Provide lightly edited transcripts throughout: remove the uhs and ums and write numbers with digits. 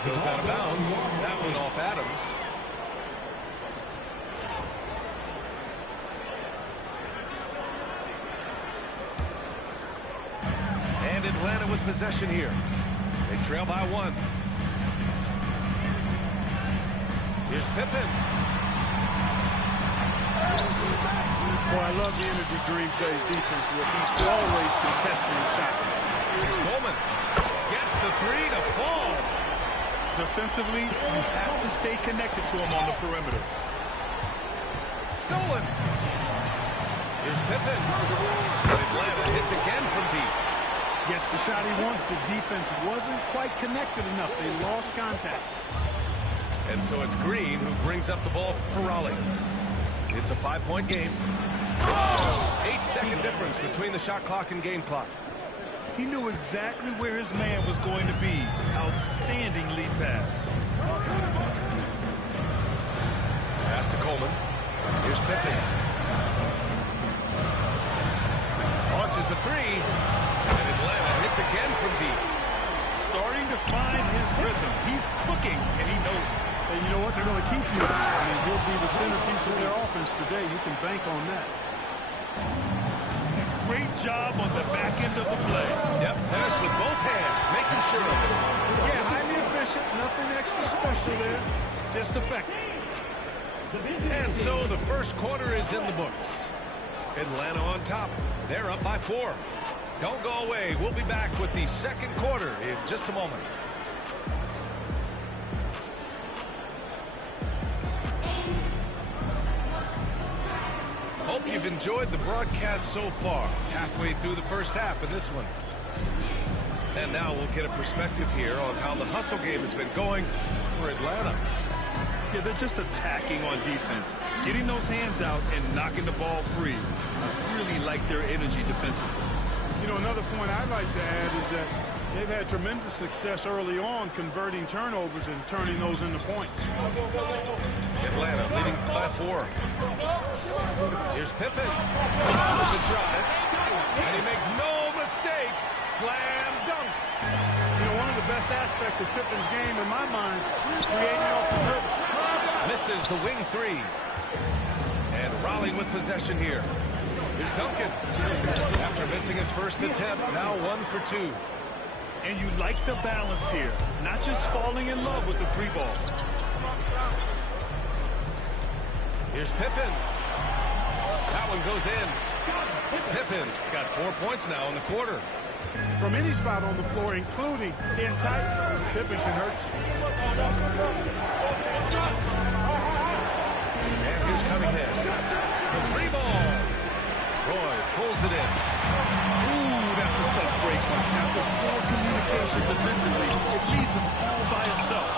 it goes out of bounds. That one off Adams. And Atlanta with possession here. They trail by 1. Here's Pippen. Boy, I love the energy Green plays defense with. He's always contesting the shot. Here's Coleman. Gets the 3 to fall. Defensively, you have to stay connected to him on the perimeter. Stolen. Here's Pippen. Atlanta hits again from deep. Gets the shot he wants. The defense wasn't quite connected enough. They lost contact. And so it's Green who brings up the ball for Raleigh. It's a 5-point game. 8-second difference between the shot clock and game clock. He knew exactly where his man was going to be. Outstanding lead pass. Pass to Coleman. Here's Pippen. Launches a 3. And Atlanta hits again from deep. Starting to find his rhythm. He's cooking, and he knows it. And you know what? They're going to keep using him. I mean, he'll be the centerpiece of their offense today. You can bank on that. Great job on the back end of the play. Yep, finished with both hands, making sure of it. Yeah, highly efficient. Nothing extra special there. Just effective. And so the first quarter is in the books. Atlanta on top. They're up by 4. Don't go away. We'll be back with the second quarter in just a moment. Hope you've enjoyed the broadcast so far. Halfway through the first half of this one. And now we'll get a perspective here on how the hustle game has been going for Atlanta. Yeah, they're just attacking on defense. Getting those hands out and knocking the ball free. I really like their energy defensively. You know, another point I'd like to add is that they've had tremendous success early on converting turnovers and turning those into points. Atlanta leading by 4. Here's Pippen with the drive, and he makes no mistake. Slam dunk. You know, one of the best aspects of Pippen's game, in my mind, creating off the dribble. Misses the wing 3. And Raleigh with possession here. Here's Duncan. After missing his first attempt, now 1 for 2. And you like the balance here. Not just falling in love with the 3-ball. Here's Pippen. That one goes in. Pippen's got 4 points now in the quarter. From any spot on the floor, including in tight, Pippen can hurt you. And here's Cunningham. The 3-ball. Roy pulls it in. Ooh, that's a tough break. After poor communication defensively, it leaves him all by himself.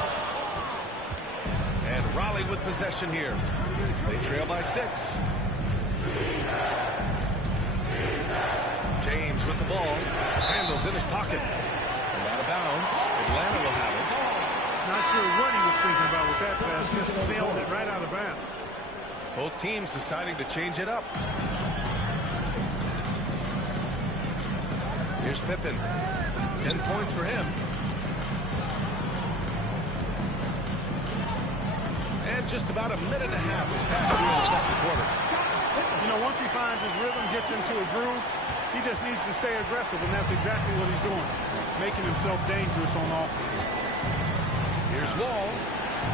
And Raleigh with possession here. They trail by 6. James with the ball. Handles in his pocket. And out of bounds. Atlanta will have it. Not sure what he was thinking about with that pass. Just sailed it right out of bounds. Both teams deciding to change it up. Here's Pippen. 10 points for him. And just about a minute and a half has passed through the second quarter. You know, once he finds his rhythm, gets into a groove, he just needs to stay aggressive, and that's exactly what he's doing, making himself dangerous on offense. Here's Wall.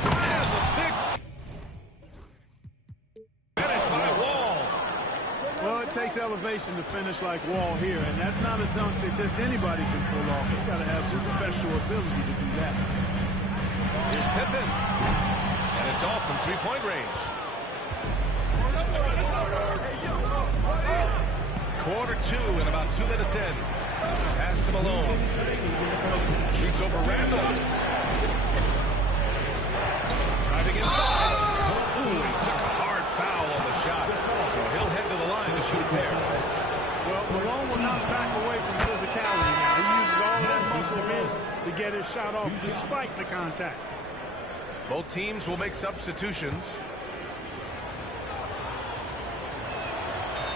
And the big finish by Wall. Well, it takes elevation to finish like Wall here, and that's not a dunk that just anybody can pull off. You've got to have some special ability to do that. Here's Pippen. And it's off from 3-point range. Quarter 2 and about 2 minutes in. Pass to Malone. Shoots over Randall. Driving inside. Ooh, he took a hard foul on the shot. So he'll head to the line to shoot there. Well, Malone will not back away from physicality now. He uses all that muscle of his to get his shot off despite the contact. Both teams will make substitutions.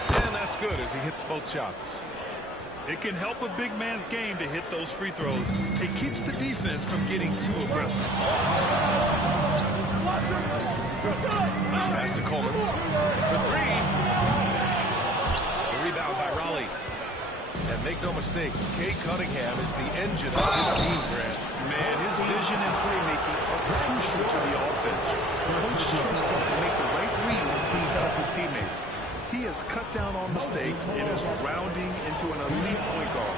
And that's good as he hits both shots. It can help a big man's game to hit those free throws. It keeps the defense from getting too aggressive. Pass to Coleman for three. The rebound by Raleigh. And make no mistake, Cade Cunningham is the engine of his team, Grant. Man, his vision and playmaking are crucial to the offense. Coach trusts him to make the right reads to set up his teammates. He has cut down on mistakes and is rounding into an elite point guard.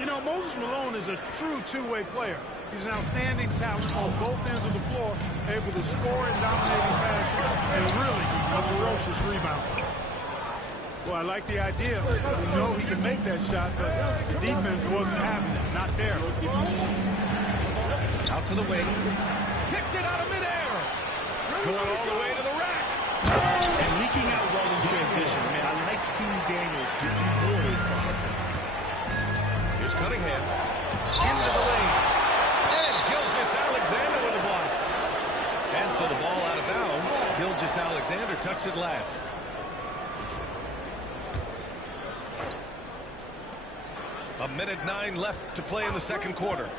You know, Moses Malone is a true two-way player. He's an outstanding talent on both ends of the floor, able to score in dominating fashion, and really a ferocious rebounder. Well, I like the idea. We know he can make that shot, but the defense wasn't having it. Not there. Out to the wing. Picked it out of midair. Going all the way to the rack. And leaking out well in transition. Man, I like seeing Daniels get rewarded for hustling. Here's Cunningham. Into the lane. And Gilgeous-Alexander with a block. And so the ball out of bounds. Gilgeous-Alexander touched it last. A minute 9 left to play in the second quarter.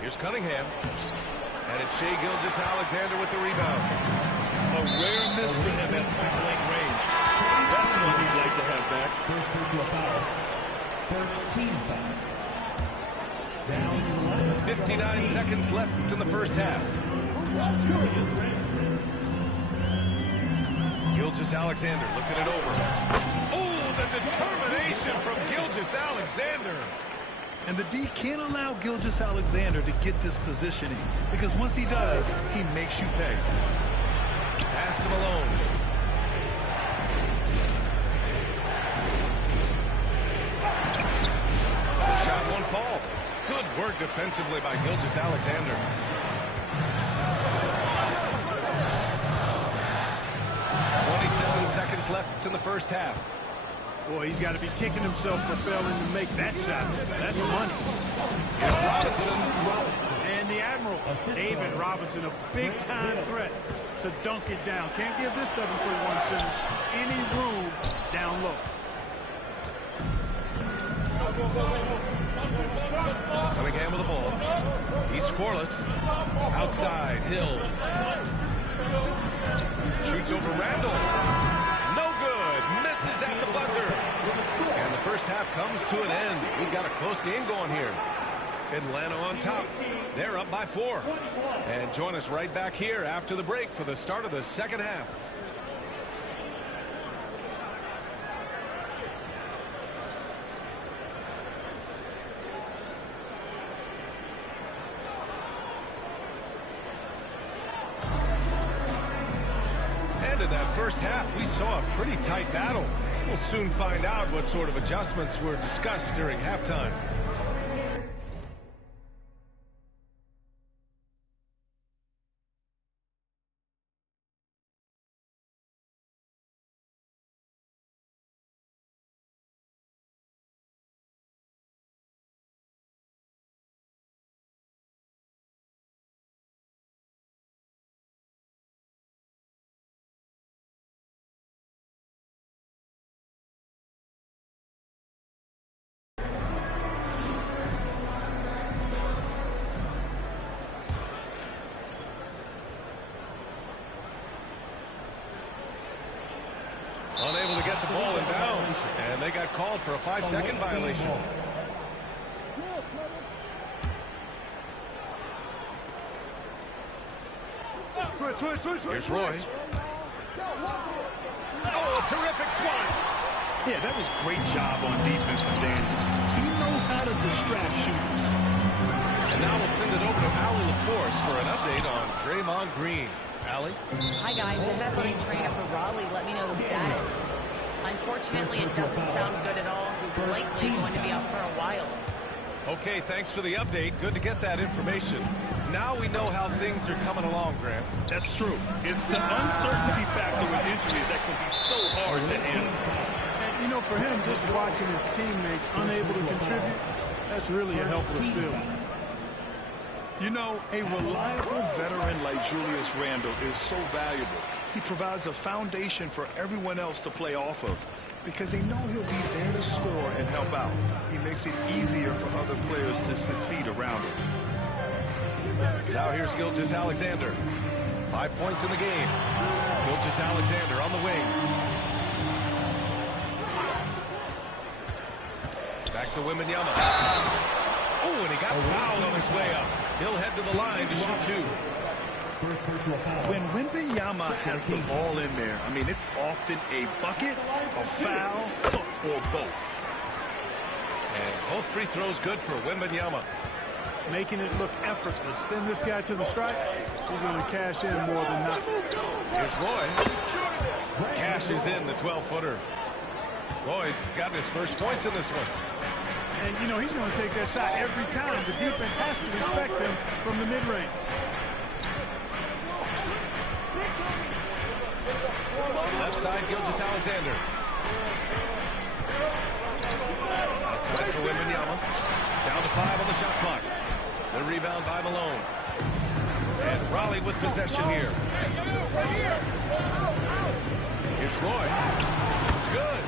Here's Cunningham. And it's Shai Gilgeous-Alexander with the rebound. A rare miss for him at point-blank range. That's one he'd like to have back. First personal foul. First team foul. Down 59 seconds left in the first half. Gilgeous-Alexander looking it over. Oh, the determination from Gilgeous-Alexander. And the D can't allow Gilgeous-Alexander to get this positioning, because once he does, he makes you pay. Pass to Malone. The shot won't fall. Good work defensively by Gilgeous-Alexander. 27 seconds left in the first half. Boy, he's got to be kicking himself for failing to make that shot. That's money. Here's Robinson. And the Admiral, David Robinson, a big-time threat to dunk it down. Can't give this 7'1" center any room down low. Cunningham with the ball. He's scoreless. Outside, Hill. Shoots over Randall. No good. Misses at the buzzer. And the first half comes to an end. We've got a close game going here. Atlanta on top. They're up by 4. And join us right back here after the break for the start of the second half. And in that first half, we saw a pretty tight battle. We'll soon find out what sort of adjustments were discussed during halftime. Unable to get the ball in bounds, and they got called for a 5-second violation. Here's Roy. Oh, terrific swat. Yeah, that was a great job on defense from Daniels. He knows how to distract shooters. And now we'll send it over to Allie LaForce for an update on Draymond Green. Allie? Hi, guys. The head-running trainer for Raleigh let me know the status. Unfortunately, it doesn't sound good at all. He's likely going to be out for a while. Okay, thanks for the update. Good to get that information. Now we know how things are coming along, Grant. That's true. It's the uncertainty factor with injuries that can be so hard to handle. And, you know, for him, just watching his teammates unable to contribute, that's really a helpless feeling. You know, a reliable veteran like Julius Randle is so valuable. He provides a foundation for everyone else to play off of. because they know he'll be there to score and help out. He makes it easier for other players to succeed around him. Now here's Gilgeous-Alexander. 5 points in the game. Gilgeous-Alexander on the wing. Back to Wembanyama. Oh, and he got fouled on his way up. He'll head to the line to shoot 2. When Wembanyama has the ball in there, I mean, it's often a bucket, a foul, or both. And both free throws good for Wembanyama. Making it look effortless. Send this guy to the stripe. He's going to cash in more than not. Here's Roy. Cashes in the 12-footer. Roy's got his first points in this one. And, you know, he's going to take that shot every time. The defense has to respect him from the mid-range. Left side, Gilgeous-Alexander. Outside for Wembanyama. Down to 5 on the shot clock. The rebound by Malone. And Raleigh with possession here. Here's Roy. It's good.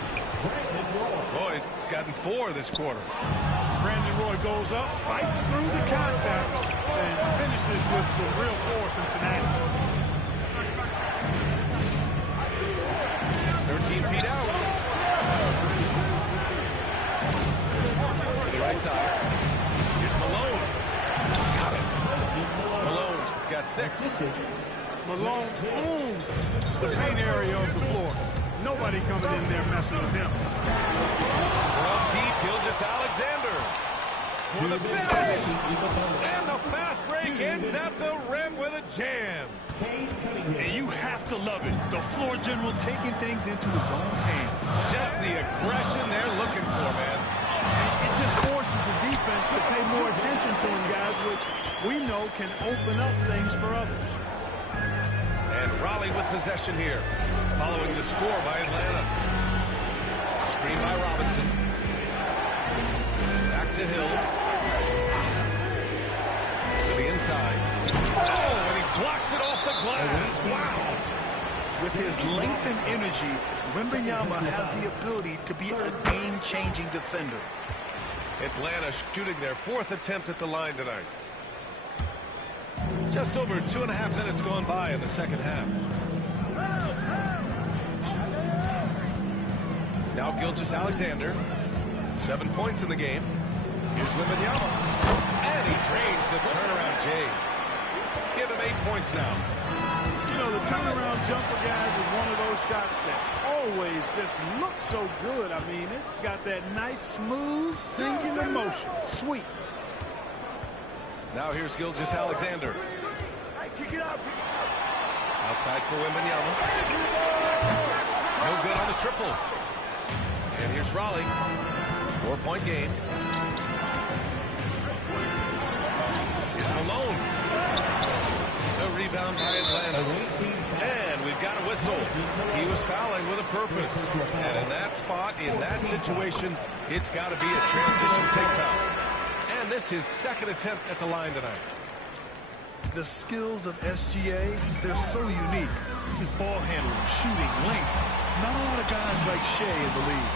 Roy's gotten 4 this quarter. Brandon Roy goes up, fights through the contact, and finishes with some real force and tenacity. 13 feet out. To the right side. Here's Malone. Got it. Malone's got 6. Malone owns the paint area of the floor. Nobody coming in there messing with him. From deep, Gilgeous-Alexander. For the finish. And the fast break ends at the rim with a jam. And you have to love it. The floor general taking things into his own hands. Just the aggression they're looking for, man. It just forces the defense to pay more attention to him, guys, which we know can open up things for others. And Raleigh with possession here. Following the score by Atlanta. Screen by Robinson. Back to Hill. To the inside. Oh, and he blocks it off the glass. Wow. With his length and energy, Wembanyama has the ability to be a game-changing defender. Atlanta shooting their 4th attempt at the line tonight. Just over 2.5 minutes gone by in the second half. Now Gilgeous-Alexander. 7 points in the game. Here's Wembanyama. And he drains the turnaround J. Give him 8 points now. You know, the turnaround jumper, guys, is one of those shots that always just looks so good. I mean, it's got that nice, smooth, singular motion. Sweet. Now here's Gilgeous-Alexander. Outside for Wembanyama. No good on the triple. And here's Raleigh. 4-point game. Here's Malone. The rebound by Atlanta. And we've got a whistle. He was fouling with a purpose. And in that spot, in that situation, it's got to be a transition take foul. And this is his 2nd attempt at the line tonight. The skills of SGA, they're so unique. His ball handling, shooting, length. Not a lot of guys like Shea in the league.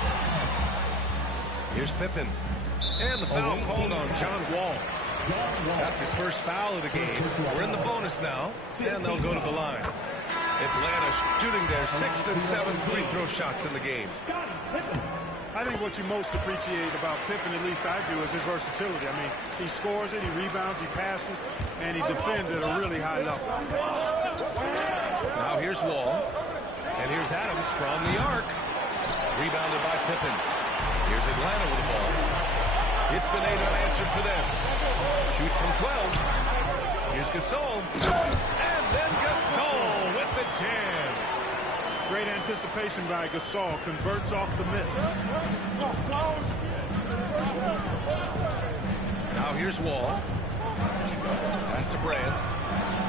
Here's Pippen. And the foul called on John Wall. That's his first foul of the game. We're in the bonus now, and they'll go to the line. Atlanta shooting their 6th and 7th free throw shots in the game. I think what you most appreciate about Pippen, at least I do, is his versatility. I mean, he scores it, he rebounds, he passes, and he defends at a really high level. Now here's Wall. And here's Adams from the arc. Rebounded by Pippen. Here's Atlanta with the ball. It's been 8 unanswered for them. Shoots from 12. Here's Gasol. And then Gasol with the jam. Great anticipation by Gasol. Converts off the miss. Now here's Wall. Pass to Brand.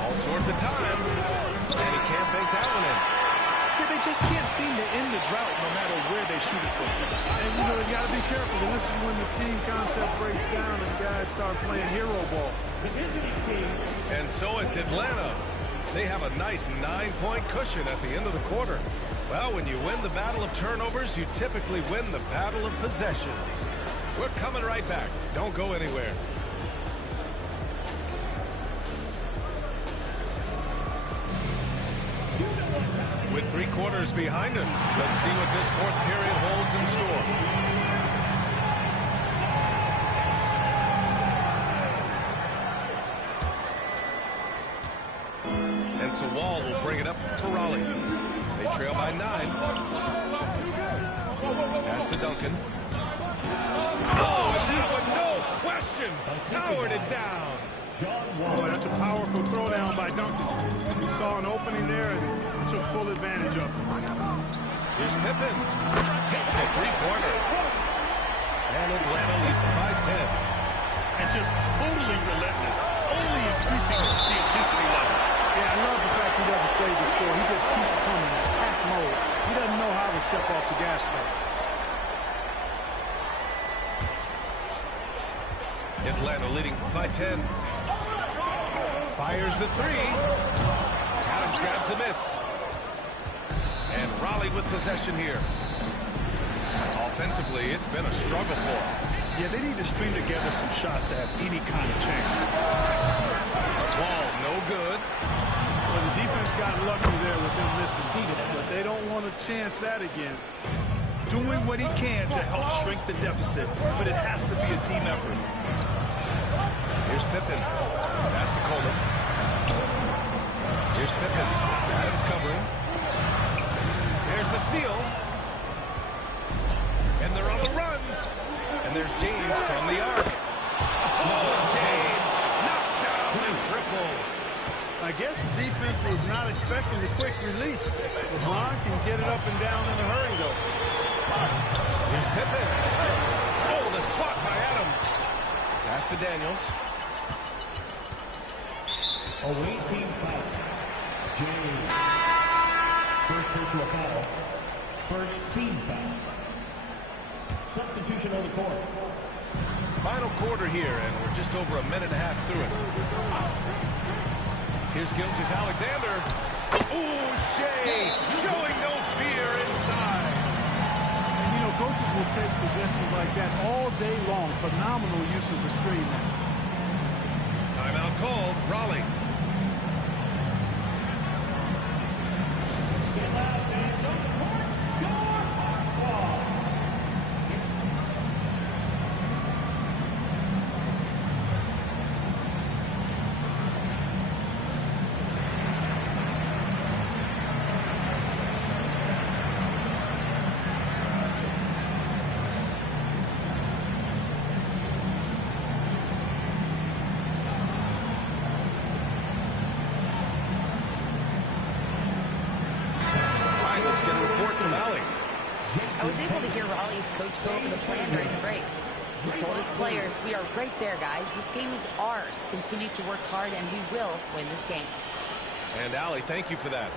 All sorts of time. And he can't bank that one in. They just can't seem to end the drought no matter where they shoot it from. And, you know, you got to be careful. And this is when the team concept breaks down and guys start playing hero ball. And so it's Atlanta. They have a nice 9-point cushion at the end of the quarter. Well, when you win the battle of turnovers, you typically win the battle of possessions. We're coming right back. Don't go anywhere. With 3 quarters behind us, let's see what this 4th period holds in store. And so Wall will bring it up for Raleigh. They trail by 9. Pass to Duncan. Oh, and that one, no question, powered it down. Boy, that's a powerful throwdown by Duncan. He saw an opening there and took full advantage of it. Here's Pippen. Hits a 3-pointer. And Atlanta leads by 10. And just totally relentless, only increasing the intensity level. Yeah, I love the fact he doesn't play the score. He just keeps coming, attack mode. He doesn't know how to step off the gas pedal. Atlanta leading by 10. Fires the 3. Adams grabs the miss. And Raleigh with possession here. Offensively, it's been a struggle for them. Yeah, they need to string together some shots to have any kind of chance. Wall, no good. Well, the defense got lucky there with him missing. But they don't want to chance that again. Doing what he can to help shrink the deficit, but it has to be a team effort. Here's Pippen. Pass to Coleman. Here's Pippen. Adams covering. There's the steal. And they're on the run. And there's James from the arc. Oh, James knocks down the triple. I guess the defense was not expecting the quick release. LeBron can get it up and down in a hurry, though. Here's Pippen. Oh, the swat by Adams. Pass to Daniels. Away team foul. James. First personal foul. First team foul. Substitution on the court. Final quarter here, and we're just over a minute and a half through it. Here's Gilgeous-Alexander. Ooh, Shea showing no fear inside. And, you know, coaches will take possessions like that all day long. Phenomenal use of the screen there. Timeout called. Raleigh. I was able to hear Raleigh's coach go over the plan during the break. He told his players, we are right there, guys. This game is ours. Continue to work hard, and we will win this game. And Allie, thank you for that.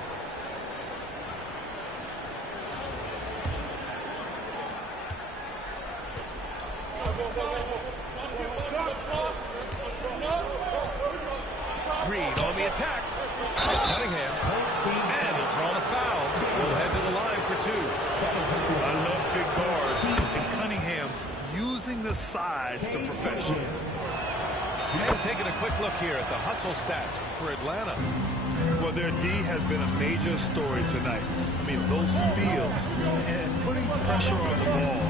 Green on the attack. It's Cunningham. And he'll draw the foul. We'll head to the line for 2. I love big guards. And Cunningham using the size to perfection. And taking a quick look here at the hustle stats for Atlanta. Well, their D has been a major story tonight. I mean, those steals and putting pressure on the ball,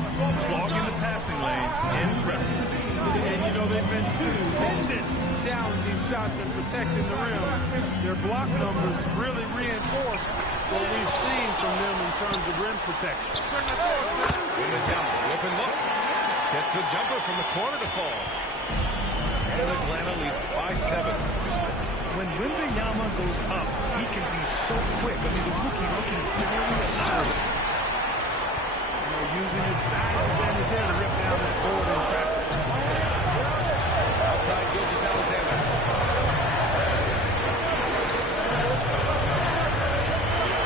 clogging the passing lanes, impressive. And, you know, they've been stupendous challenging shots and protecting the rim. Their block numbers really reinforce what we've seen from them in terms of rim protection. Open look. Gets the jumper from the corner to fall. And Atlanta leads by 7. When Wembanyama goes up, he can be so quick. I mean, the rookie looking very assertive. You know, using his size advantage there to rip down that board in traffic. Outside Gilgeous-Alexander.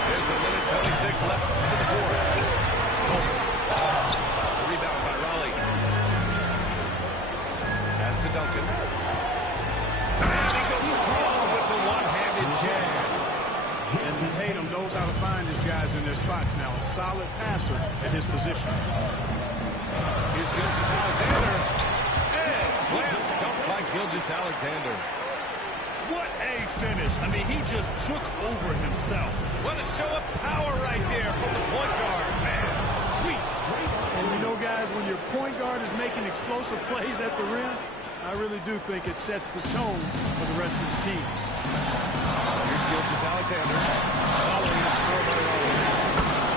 There's a minute 26 left to the 4th. The rebound by Raleigh. Pass to Duncan. And he goes strong with the one-handed jam. And Tatum, no knows how to find his guys in their spots now. A solid passer at his position. Here's Gilgeous-Alexander. And slam dunk by Gilgeous-Alexander. What a finish. I mean, he just took over himself. What a show of power right there from the point guard, man. Sweet. And you know, guys, when your point guard is making explosive plays at the rim, I really do think it sets the tone for the rest of the team. Here's Gilgeous-Alexander. Following the score by Raleigh.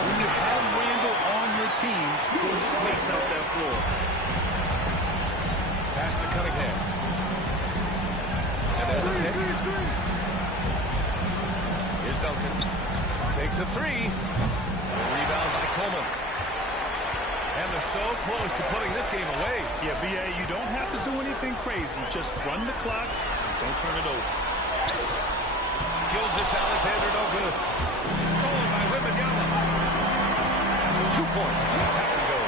When you have Randall on your team, you'll space out that floor. Pass to Cunningham. And there's a pick. Here's Duncan. Takes a three. Rebound by Coleman. And they're so close to putting this game away. Yeah, B.A., you don't have to do anything crazy. Just run the clock and don't turn it over. Gilgeous-Alexander, no good. Stolen by Wembanyama. 2 points. Back and go.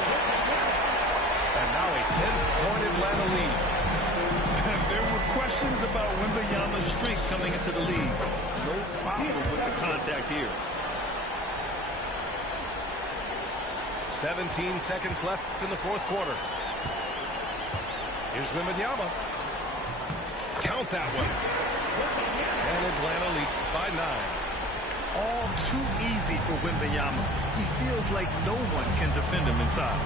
And now a 10-point Atlanta lead. There were questions about Wembanyama's strength coming into the league. No problem with the contact here. 17 seconds left in the fourth quarter. Here's Wembanyama. Count that one. And Atlanta leads by 9. All too easy for Wembanyama. He feels like no one can defend him inside.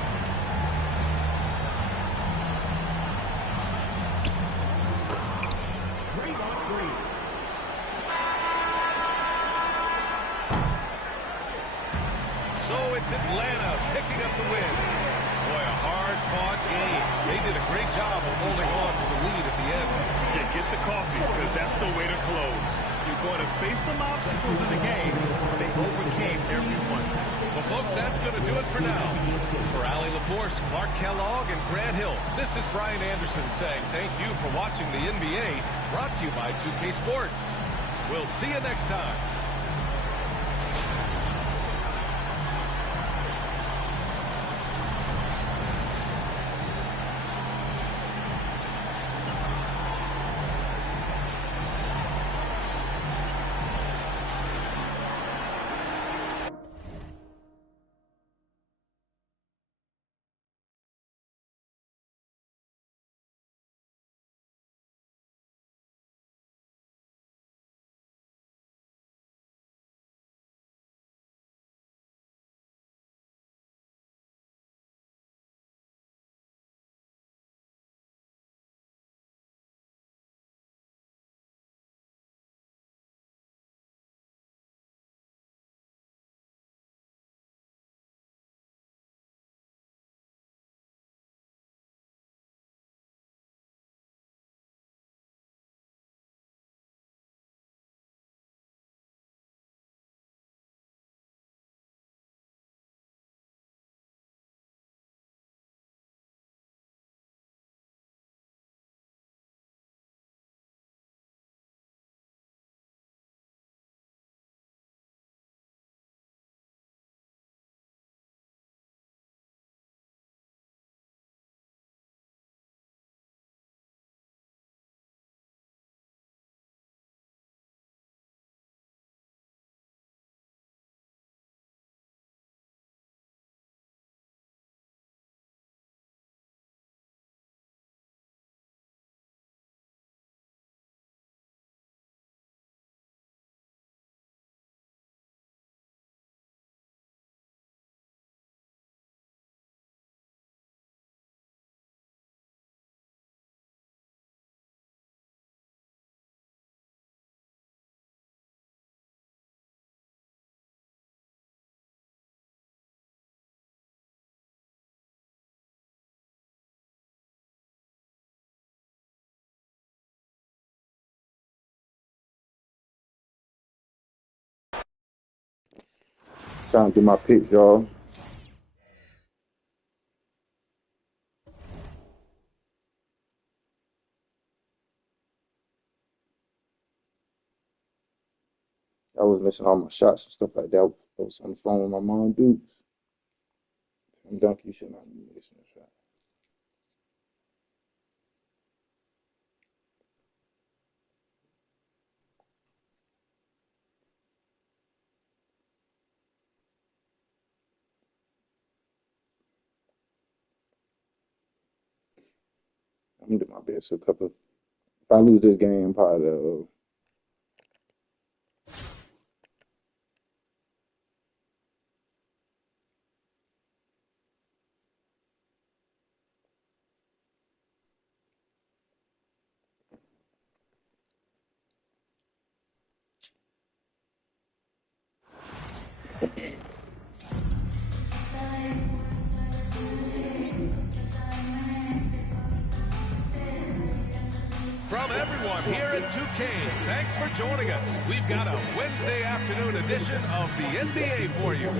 It's Atlanta picking up the win. Boy, a hard-fought game. They did a great job of holding on to the lead at the end. Yeah, get the coffee, because that's the way to close. You're going to face some obstacles in the game. They overcame every one. Well, folks, that's going to do it for now. For Allie LaForce, Clark Kellogg, and Grant Hill, this is Brian Anderson saying thank you for watching the NBA, brought to you by 2K Sports. We'll see you next time. Trying to do my picks, y'all. I was missing all my shots and stuff like that. I was on the phone with my mom, dudes. I'm dunk, you should not be missing a shot. I'm gonna do my best. If I lose this game, probably. From everyone here at 2K, thanks for joining us. We've got a Wednesday afternoon edition of the NBA for you.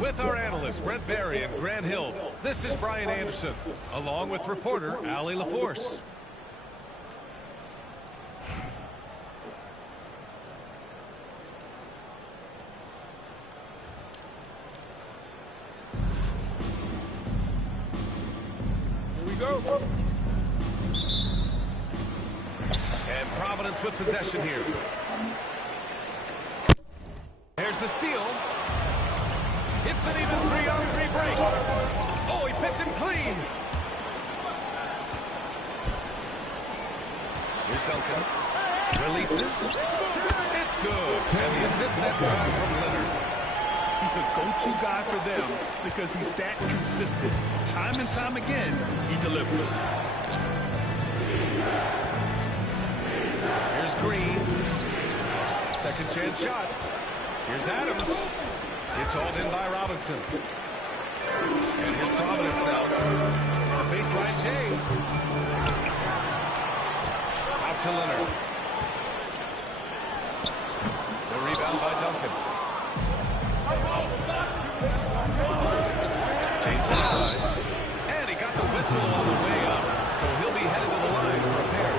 With our analysts, Brent Barry and Grant Hill, this is Brian Anderson, along with reporter Allie LaForce. Here we go. And Providence with possession here. There's the steal. It's an even 3-on-3 break. Oh, he picked him clean. Here's Duncan. Releases. It's good. And the assist that time from Leonard. He's a go-to guy for them because he's that consistent. Time and time again, he delivers. Here's Green. Second chance shot. Here's Adams. It's hauled in by Robinson. And here's Providence now. The baseline James. Out to Leonard. The rebound by Duncan. James inside. And he got the whistle on the way up. So he'll be headed to the line for a pair.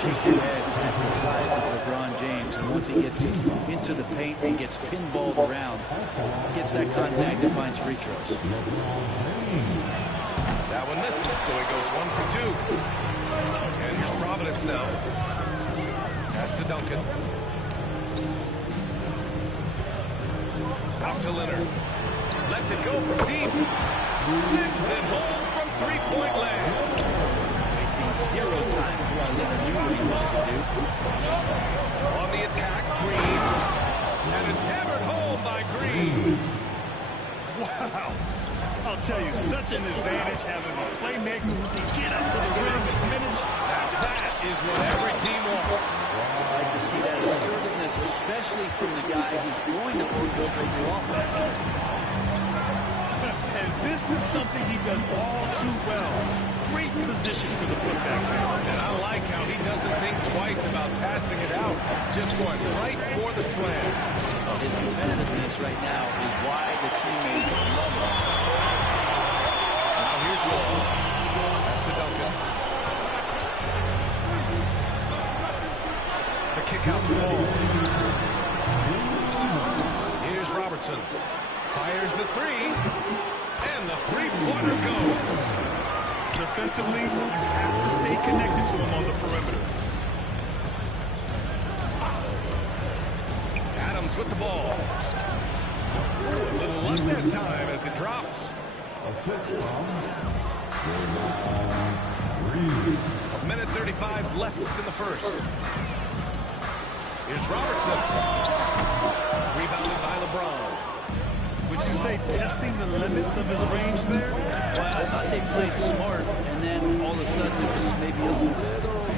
Shake your head at the size of LeBron James, and once he gets into the paint and gets pinballed around, gets that contact and finds free throws. That one misses, so he goes 1 for 2. And here's Providence now. Pass to Duncan. Out to Leonard. Lets it go from deep. Sends it home from three-point land. Zero time while Leonard knew what he wanted to do. On the attack, Green. And it's hammered home by Green. Wow. I'll tell you, such an advantage having a playmaker who can get up to the rim and finish. Now that is what every team wants. I like to see that assertiveness, especially from the guy who's going to orchestrate your offense. And this is something he does all too well. Great position for the putback. And I like how he doesn't think twice about passing it out, just going right for the slam. His competitiveness right now is why the teammates love him. Now here's Wall. Pass to Duncan. The kick out to Wall. Here's Robertson. Fires the three. And the three-pointer goes. Defensively, you have to stay connected to him on the perimeter. Adams with the ball. A little luck that time as it drops. A minute 35 left in the first. Here's Robertson. Rebounded by LeBron. Would you say testing the limits of his range there? Well, I thought they played smart, and then all of a sudden it was maybe a little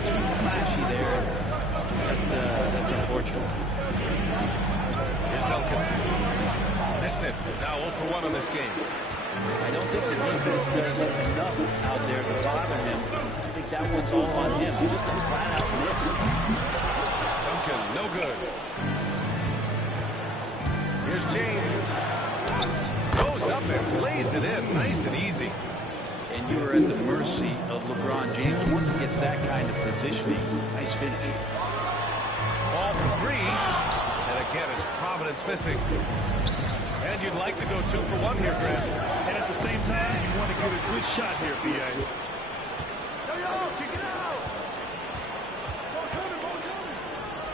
too flashy there. That's unfortunate. Here's Duncan. Missed it. Now 0 for 1 in this game. I don't think the defense does enough out there to bother him. I think that one's all on him. Just a flat-out miss. Duncan, no good. Here's James. Goes up and lays it in. Nice and easy. And you are at the mercy of LeBron James once he gets that kind of positioning. Nice finish. Ball for 3. And again, it's Providence missing. And you'd like to go 2 for 1 here, Grant. And at the same time, you want to get a good shot here, B.A.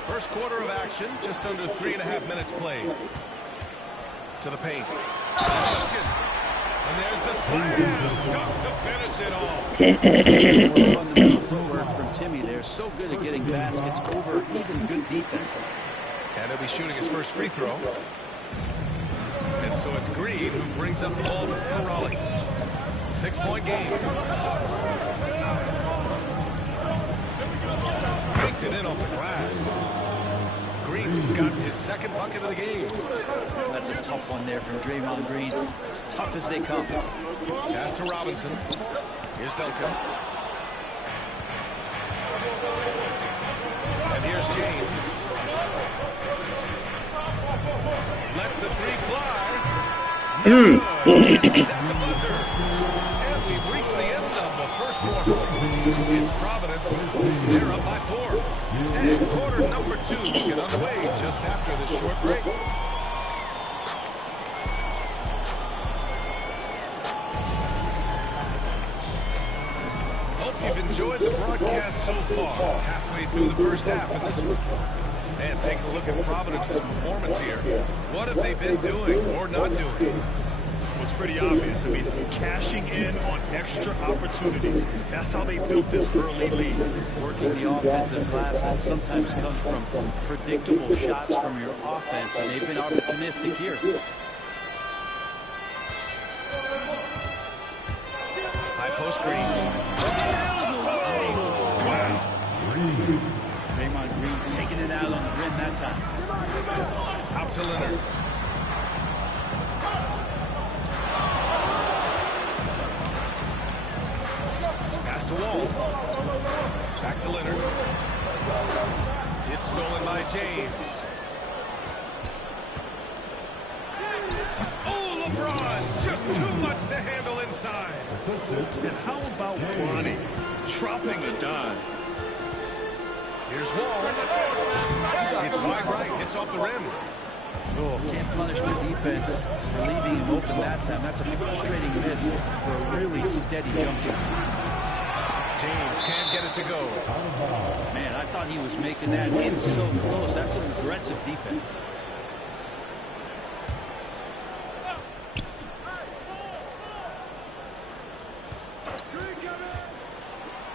First quarter of action, just under 3.5 minutes played. To the paint. Duncan. And there's the slam dunk to finish it all. Fundamental footwork from Timmy there. So good at getting baskets over even good defense. And he'll be shooting his first free throw. And so it's Green who brings up the ball for Raleigh. 6-point game. Banked it in off the glass. Green's gotten his second bucket of the game. That's a tough one there from Draymond Green. As tough as they come. Pass to Robinson. Here's Duncan. And here's James. Lets the three fly. Misses at the buzzer. And we've reached the end of the first quarter. It's Providence. They're up by 4. And quarter number 2 will get underway just after this short break. Hope you've enjoyed the broadcast so far. Halfway through the first half of this one. And taking a look at Providence's performance here. What have they been doing or not doing? Well, it's pretty obvious. I mean, cashing in on extra opportunities. That's how they built this early lead. Working the offensive glass that sometimes comes from predictable shots from your offense, and they've been opportunistic here. High post Green. Wow. Draymond Green taking it out on the rim that time. Out to Leonard. Pass to Wall. Back to Leonard. It's stolen by James. Oh, LeBron! Just too much to handle inside. And how about Bronny dropping a dime? Here's Wall. It's wide right. Hits off the rim. Oh, can't punish the defense for leaving him open that time. That's a frustrating miss for a really steady jump shot. James can't get it to go. Man, I thought he was making that in so close. That's some aggressive defense.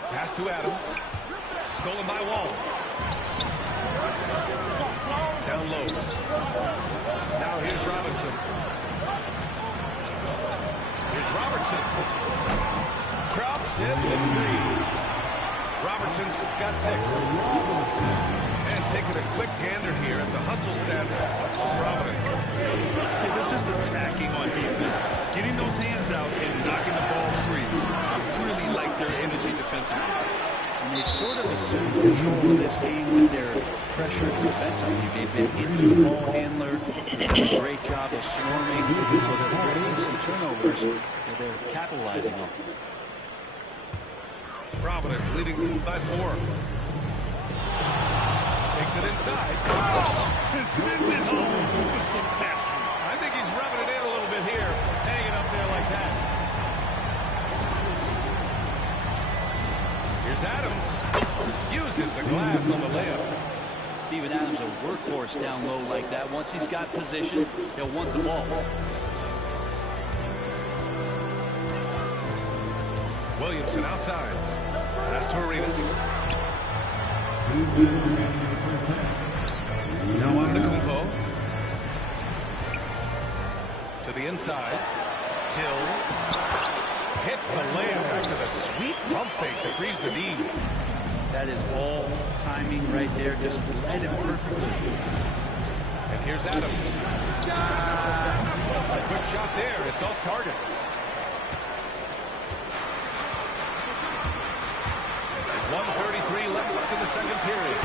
Pass to Adams. Stolen by Wall. Down low. Now here's Robinson. Here's Robertson. Drops in the 3. Robertson's got 6. And taking a quick gander here at the hustle stats of Providence. Yeah, they're just attacking on defense. Getting those hands out and knocking the ball free. I really like their energy defensively. And they've sort of assumed control of this game with their pressure defensively. They've been into the ball handler, doing a great job of swarming, so they're creating some turnovers that they're capitalizing on. Providence leading by 4. Takes it inside. And sends it home with some passion. I think he's rubbing it in a little bit here, hanging up there like that. Here's Adams. Uses the glass on the layup. Steven Adams, a workhorse down low like that. Once he's got position, he'll want the ball. Williamson outside. Pass to Arenas. Now on to Kumpo. To the inside. Hill. Hits the layup after the sweet pump fake to freeze the D. That is all timing right there. Just led him perfectly. And here's Adams. A quick shot there. It's off target. 1:33 left in the second period.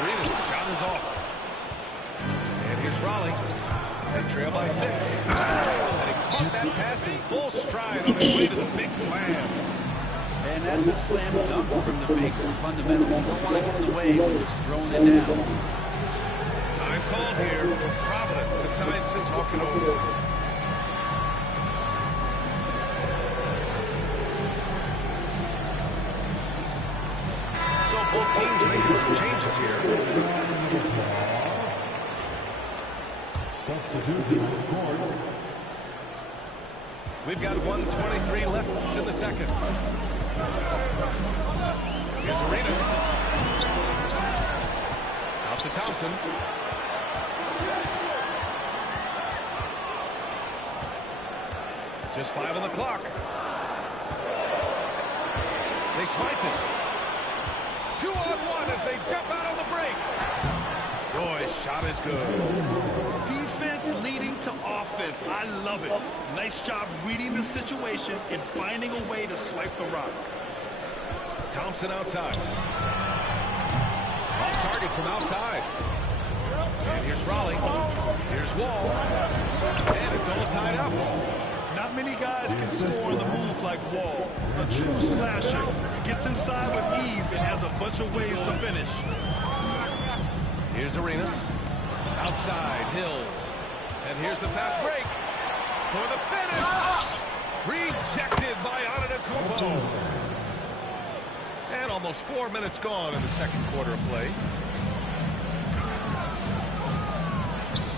Arenas' shot is off. And here's Raleigh. They trail by 6. And he caught that pass in full stride on his way to the big slam. And that's a slam dunk from the big fundamental. You don't want to get in the way when he's throwing it down. Time called here. Providence decides to talk it over. So both teams making some changes here. We've got 1:23 left in the second. Here's Arenas. Out to Thompson. Just 5 on the clock. They swipe it. 2-on-1 as they jump out on the break. Roy's shot is good. Defense leading to offense. I love it. Nice job reading the situation and finding a way to swipe the rock. Thompson outside. Off target from outside. And here's Raleigh. Here's Wall. And it's all tied up. Not many guys can score on the move like Wall. A true slasher. Gets inside with ease and has a bunch of ways to finish. Here's Arenas. Outside, Hill. And here's the fast break. For the finish. Rejected by Antetokounmpo. And almost 4 minutes gone in the second quarter of play.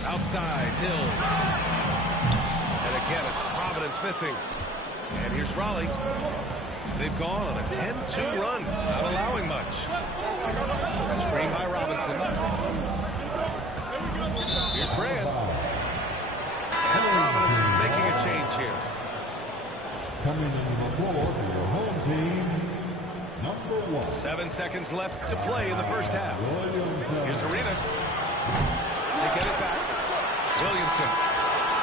Outside, Hill. And again, it's Providence missing. And here's Raleigh. They've gone on a 10-2 run, not allowing much. Screen by Robinson. Here's Brand. And Providence making a change here. Coming into the floor for your home team, number 1. 7 seconds left to play in the first half. Here's Arenas. They get it back. Williamson.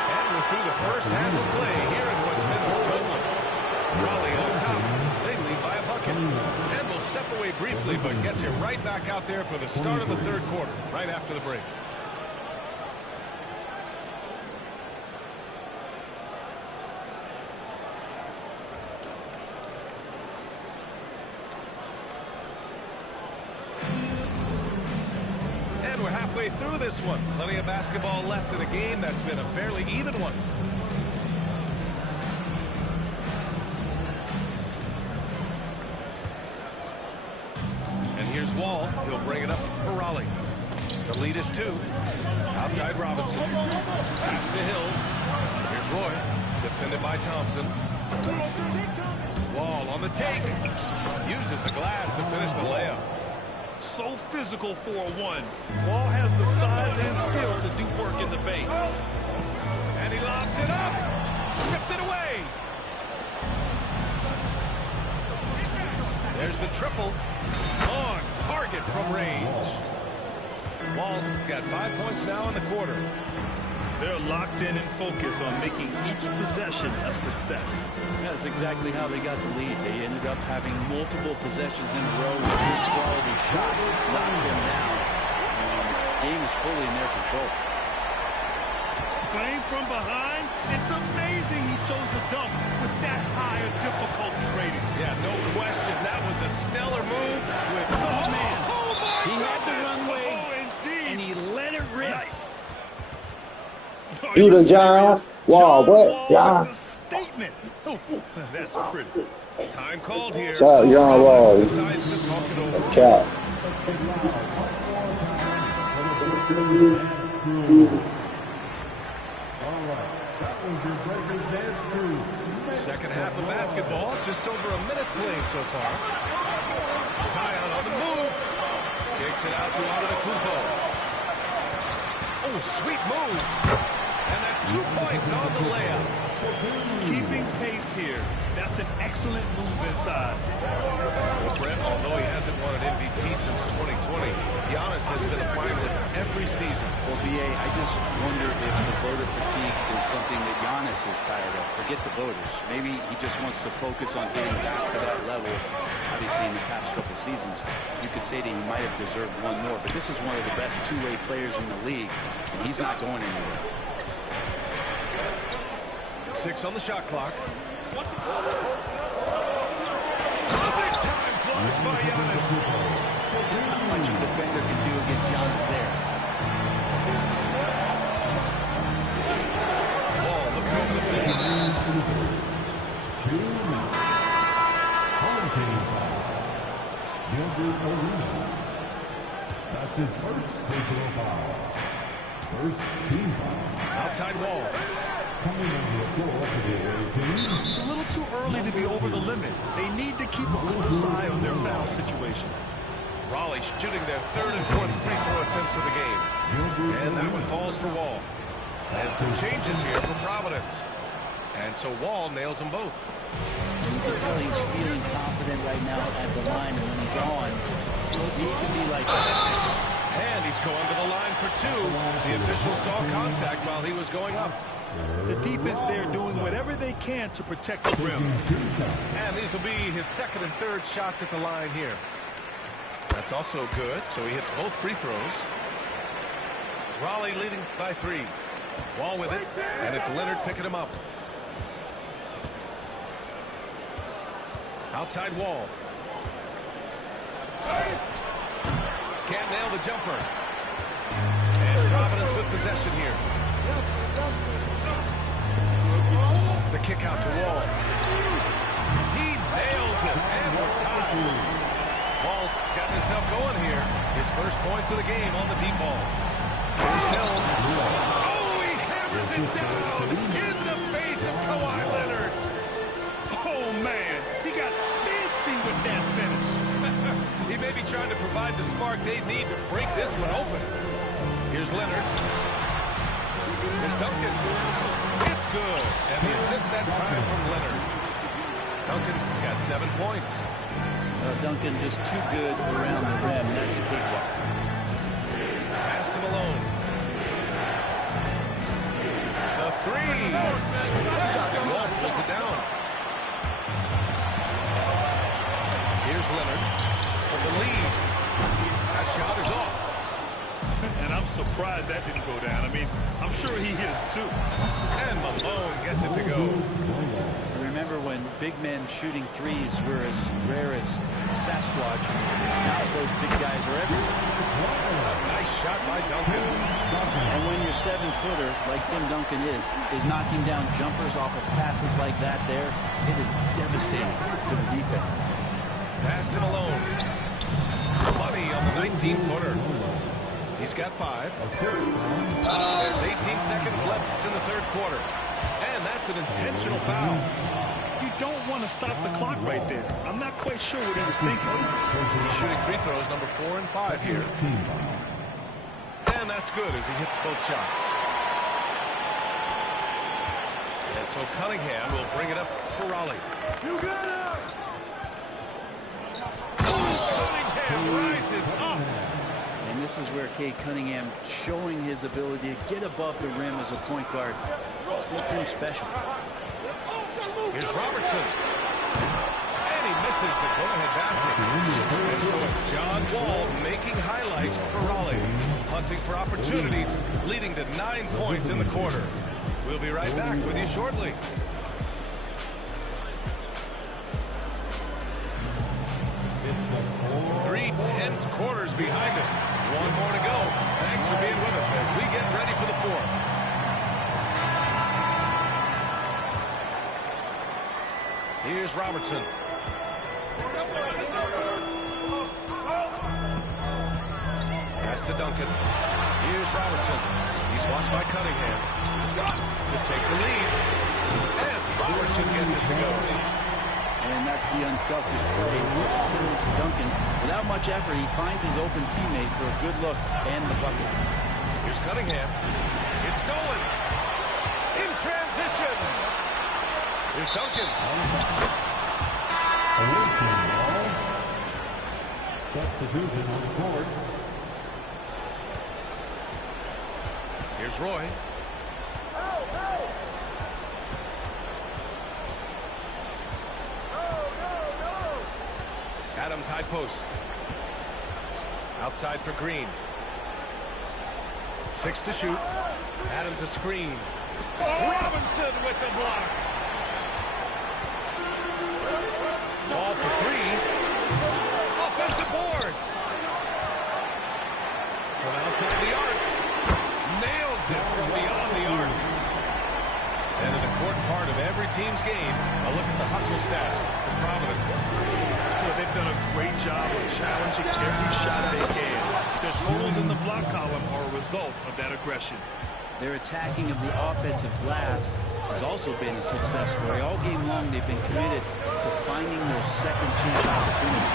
And we're through the first half of play here in what's been a good one. Raleigh on top. They lead by a bucket. And we'll step away briefly, but get you right back out there for the start of the third quarter, right after the break. And we're halfway through this one. Plenty of basketball left in a game that's been a fairly even one. Here's Wall. He'll bring it up for Raleigh. The lead is 2. Outside Robinson. Pass to Hill. Here's Roy. Defended by Thompson. Wall on the take. Uses the glass to finish the layup. So physical for a 1. Wall has the size and skill to do work in the paint. And he lobs it up. Stripped it away. There's the triple. On target from range. Wall's got 5 points now in the quarter. They're locked in and focused on making each possession a success. That's exactly how they got the lead. They ended up having multiple possessions in a row with good quality shots. Knocked them down. The game is fully in their control. Playing from behind, it's amazing he chose to dunk with that high a difficulty rating. Yeah, no question. That was a stellar move. With Oh, man. He had the runway, indeed. and he let it rip. Nice. Do the job. Wow, what? Wall Yeah. with a statement. Oh, that's pretty. time called here. Shout out John Wall. Decides to talk it over. Cap. Second half of basketball, just over a minute played so far. Zion on the move. Kicks it out to Antetokounmpo. Oh, sweet move. And that's 2 points on the layup. Keeping pace here. That's an excellent move inside. Well, Brent, although he hasn't won an MVP since 2020, Giannis has been a finalist every season. Well, BA, I just wonder if the voter fatigue is something that Giannis is tired of. Forget the voters. Maybe he just wants to focus on getting back to that level. Obviously, in the past couple seasons, you could say that he might have deserved one more, but this is one of the best two-way players in the league, and he's not going anywhere. 6 on the shot clock. Big time flush by Giannis. Not much a defender can do against Giannis there. Ball looking over the field. Home team foul. That's his first personal foul. First team foul. Outside Wall. Coming onto the floor for the away team. It's a little too early to be over the limit. They need to keep a close eye on their foul situation. Raleigh shooting their third and fourth free throw attempts of the game. And that one falls for Wall. And some changes here for Providence. And so Wall nails them both. You can tell he's feeling confident right now at the line, and when he's on, he can be like that. And he's going to the line for two. The official saw contact while he was going up. The defense there doing whatever they can to protect the rim. And these will be his second and third shots at the line here. That's also good, so he hits both free throws. Raleigh leading by 3. Wall with it, and it's Leonard picking him up. Outside Wall. Can't nail the jumper. And Providence with possession here. The kick out to Wall. He nails it, and we're tied. Wall's gotten himself going here. His first points of the game on the deep ball. Here's Hill. Oh, he hammers it down in the face of Kawhi Leonard. Oh, man. He got fancy with that finish. He may be trying to provide the spark they need to break this one open. Here's Leonard. Here's Duncan. It's good. And the assist that time from Leonard. Duncan's got 7 points. Duncan just too good around the rim. That's a cakewalk. Pass to Malone. The three. And Wall pulls it down. Here's Leonard for the lead. That shot is off. And I'm surprised that didn't go down. I mean, I'm sure he is too. And Malone gets it to go. Remember when big men shooting threes were as rare as Sasquatch? Now those big guys are everywhere. A nice shot by Duncan. And when your 7-footer, like Tim Duncan is knocking down jumpers off of passes like that there, it is devastating to the defense. Pass to Malone. Money on the 19-footer. He's got 5. There's 18 seconds left in the third quarter. And that's an intentional foul. You don't want to stop the clock right there. I'm not quite sure what he was thinking. He's shooting free throws number 4 and 5 here. And that's good as he hits both shots. And so Cunningham will bring it up for Raleigh. You got it! Cunningham rises up. And this is where Cade Cunningham showing his ability to get above the rim as a point guard. It's him special. Here's Robertson. And he misses the go-ahead basket. And so it's John Wall making highlights for Raleigh. Hunting for opportunities, leading to 9 points in the quarter. We'll be right back with you shortly. Three tense quarters behind us. One more to go. Thanks for being with us as we get ready for the fourth. Here's Robertson. Pass to Duncan. Here's Robertson. He's watched by Cunningham to take the lead. And Robertson gets it to go. And that's the unselfish play. Duncan, without much effort, he finds his open teammate for a good look and the bucket. Here's Cunningham. It's stolen. In transition. Here's Duncan. Substitution on the court. Here's Roy. Adams high post. Outside for Green. 6 to shoot. Adams a screen. Robinson with the block. Ball for 3. Offensive board. From outside the arc. Nails it from beyond the arc. And in the court part of every team's game, a look at the hustle stats for Providence. Well, they've done a great job of challenging every shot they can. Their totals in the block column are a result of that aggression. Their attacking of the offensive glass has also been a success story. All game long, they've been committed to finding those second chance opportunities.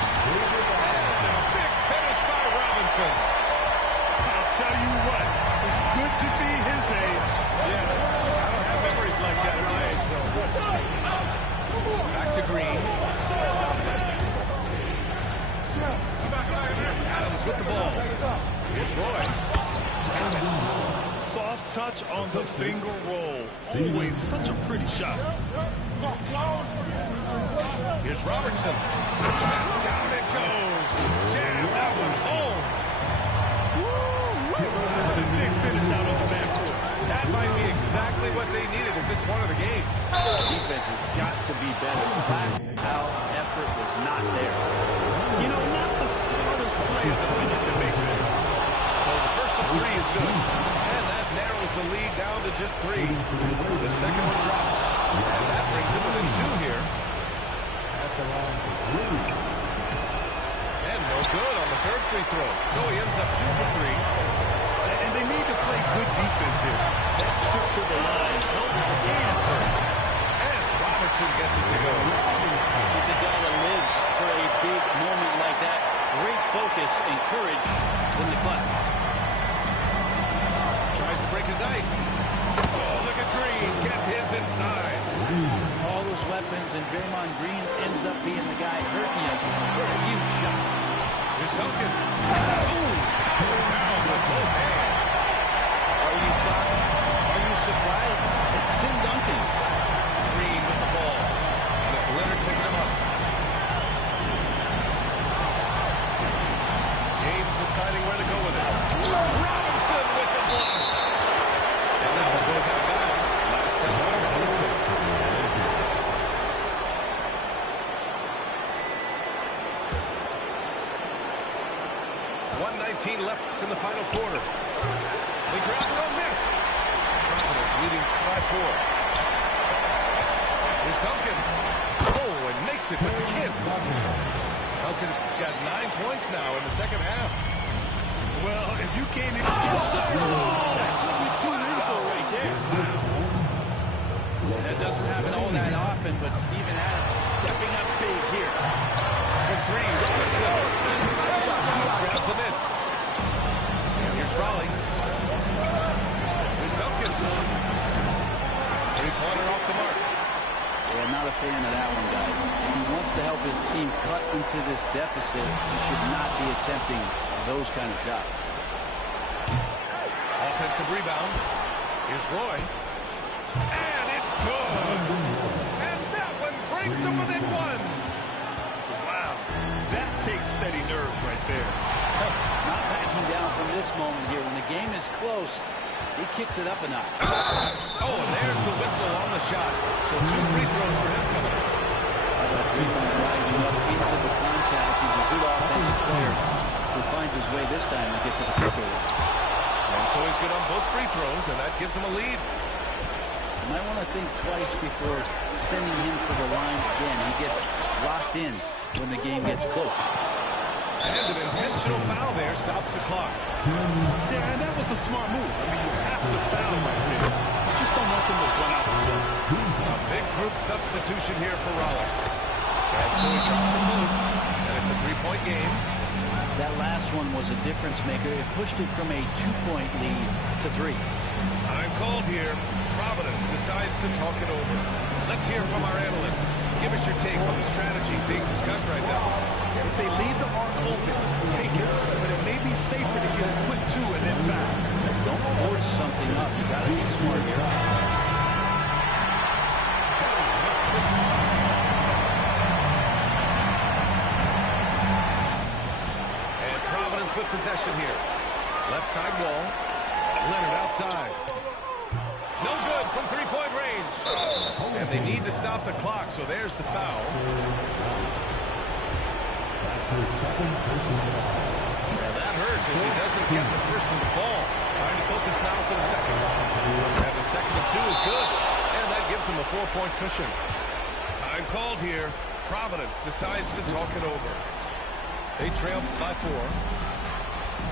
Big finish by Robinson. I'll tell you what, it's good to be his age. Yeah, I don't have memories like that at my age, so. Back to Green. Adams with the ball. Here's Roy. Soft touch on the finger roll. Always such a pretty shot. Here's Robertson. Down it goes. Jam that one home. A big finish out on the backcourt. That might be exactly what they needed at this point of the game. Defense has got to be better. Flat out effort was not there. You know, not the smartest play of the finish to make this. So the first of three is good. And that narrows the lead down to just 3. The second one drops. And that brings him within 2 here. And no good on the third free throw. So he ends up 2 for 3. And they need to play good defense here. That trip to the line helps and hurts. And Robertson gets it to go. He's a guy that lives for a big moment like that. Great focus and courage in the clutch. Tries to break his ice. Oh, look at Green. Get his inside. All those weapons, and Draymond Green ends up being the guy hurting you. What a huge shot. Here's Duncan. Ooh, down with both hands. Are you shocked? Are you surprised? It's Tim Duncan. Green with the ball. And it's Leonard picking him up. James deciding where to go with it. Robinson with the block. And that one goes out of bounds. Last touch by Robinson. 1:19 left in the final quarter. The grab, no miss. Providence leading by 4. Here's Duncan. Oh, and makes it with the kiss. Duncan's got 9 points now in the second half. Well, if you can't even get That's what you tune in for right there. That doesn't happen all that often, but Steven Adams stepping up big here. For 3, Robinson. Grabs the miss. And here's Raleigh. Here's Duncan. Three-pointer off the mark. Yeah, not a fan of that one, guys. If he wants to help his team cut into this deficit, he should not be attempting those kind of shots. Offensive rebound. Here's Roy. And it's good. And that one brings him within 1. Wow, that takes steady nerves right there. Not backing down from this moment here. When the game is close, he kicks it up a notch. Oh, and there's the whistle on the shot. So 2 free throws for him coming up. Draymond rising up into the contact. He's a good offensive player who finds his way this time to get to the free throw line. And so he's good on both free throws, and that gives him a lead. You might want to think twice before sending him to the line again. He gets locked in when the game gets close. And an intentional foul there stops the clock. Yeah, and that was a smart move. I mean, you have to foul right there. You just don't want them to run out the floor. A big group substitution here for Raleigh. And so he drops them both. And it's a 3-point game. That last one was a difference maker. It pushed it from a 2-point lead to 3. Time called here. Providence decides to talk it over. Let's hear from our analyst. Give us your take on the strategy being discussed right now. If they leave the arc open, take it. But it may be safer to get a quick 2 and then foul. Don't force something up. You got to be smart here. And Providence with possession here. Left side wall. Leonard outside. No good from 3-point range. And they need to stop the clock, so there's the foul. Yeah, that hurts as he doesn't get the first one to fall. Trying to focus now for the second. And the second and 2 is good. And that gives him a 4-point cushion. Time called here. Providence decides to talk it over. They trail by 4.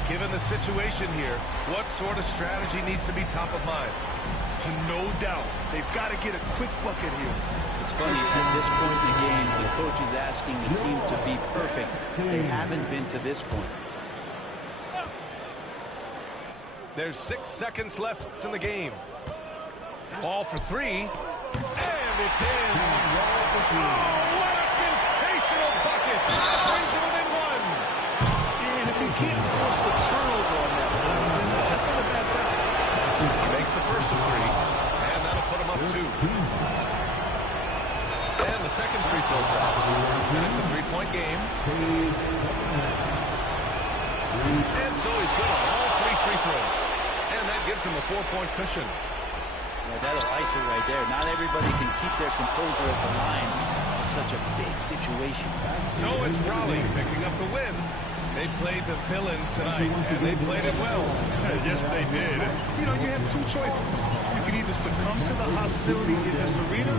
Given the situation here, what sort of strategy needs to be top of mind? No doubt. They've got to get a quick bucket here. It's funny, at this point in the game, the coach is asking the team to be perfect. They haven't been to this point. There's 6 seconds left in the game. Ball for 3. And it's in. Oh, what a sensational bucket. Brings it within 1. And if you can't force the turnover on that one, that's not a bad foul. He makes the first of 3. And that'll put him up 2. And the second free throw drops. And it's a 3-point game. And so he's good on all 3 free throws. And that gives him a 4-point cushion. Yeah, that'll ice it right there. Not everybody can keep their composure at the line in such a big situation. So it's Raleigh picking up the win. They played the villain tonight, and they played it well. Yes, they did. You know, you have 2 choices. You can either succumb to the hostility in this arena,